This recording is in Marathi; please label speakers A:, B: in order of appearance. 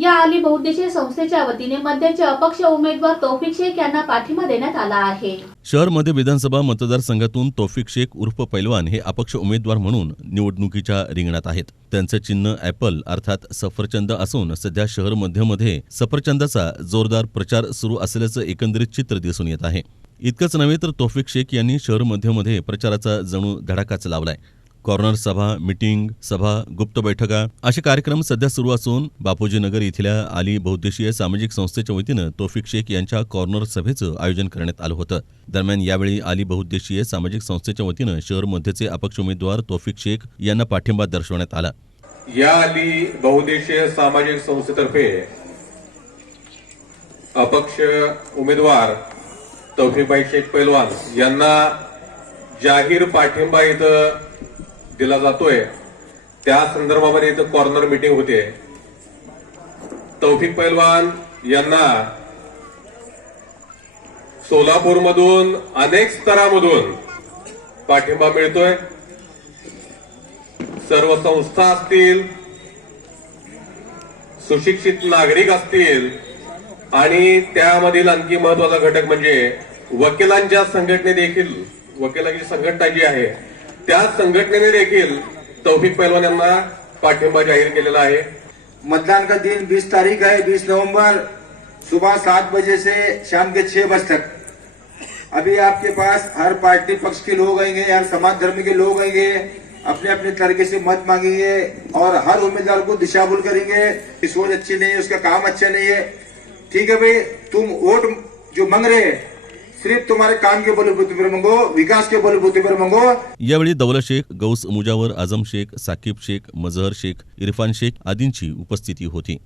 A: या अली बहुद्देशीय संस्थेच्या वतीने मध्याचे अपक्ष उमेदवार तौफिक शेख यांना पाठिंबा देण्यात आला आहे.
B: शहर मध्य विधानसभा मतदारसंघातून तौफिक शेख उर्फ पैलवान हे अपक्ष उमेदवार म्हणून निवडणुकीच्या रिंगणात आहेत. त्यांचं चिन्ह ॲपल अर्थात सफरचंद असून सध्या शहर मध्यमध्ये सफरचंदाचा जोरदार प्रचार सुरू असल्याचं एकंदरीत चित्र दिसून येत आहे. इतकंच नव्हे तर तौफिक शेख यांनी शहर मध्यमध्ये प्रचाराचा जणू धडाकाच लावलाय. कॉर्नर सभा मिटिंग सभा गुप्त बैठका असे कार्यक्रम सध्या सुरू असून बापूजी नगर इथल्या आली बहुद्देशीय सामाजिक संस्थेच्या वतीनं तोफिक शेख यांच्या कॉर्नर सभेचं आयोजन करण्यात आलं होतं. दरम्यान यावेळी आली बहुद्देशीय सामाजिक संस्थेच्या वतीनं शहर मध्यचे अपक्ष उमेदवार तोफिक शेख यांना पाठिंबा दर्शवण्यात आला.
C: या आली बहुद्देशीय सामाजिक संस्थेतर्फे अपक्ष उमेदवार तौफिकबाई शेख पैलवान यांना जाहीर पाठिंबा इथं दिला जातोय. त्या संदर्भामध्ये इथं कॉर्नर मीटिंग होते तौफिक पैलवान यांना सोलापूरमधून अनेक स्तरामधून पाठिंबा मिळतोय. सर्व संस्था असतील सुशिक्षित नागरिक असतील आणि त्यामधील आणखी महत्त्वाचा घटक म्हणजे वकिलांच्या संघटने देखील वकिलांची संघटना जी आहे त्या संघटनेने देखील तौफिक पैलवान पाठिंबा जाहीर केलेला
D: मतदान का दिन 20 तारीख है 20 नवंबर सुबह सात बजे से शाम के छह बजे तक। अभी आपके पास हर पार्टी पक्ष के लोग आएँगे, हर समाज धर्म के लोग आएँगे, अपने अपने तरीके से मत मांगेंगे और हर उम्मीदवार को दिशाभूल करेंगे सोच अच्छी नहीं है, उसका काम अच्छा नहीं है। ठीक है भाई, तुम वोट जो मांग रहे हैं सिर्फ तुम्हारे काम के बलबूते पर मंगो विकास के बलबूते पर मंगो।
B: यावेळी दौला शेख गौस मुजावर आझम शेख साकिब शेख मजहर शेख इरफान शेख आदींची उपस्थिती होती.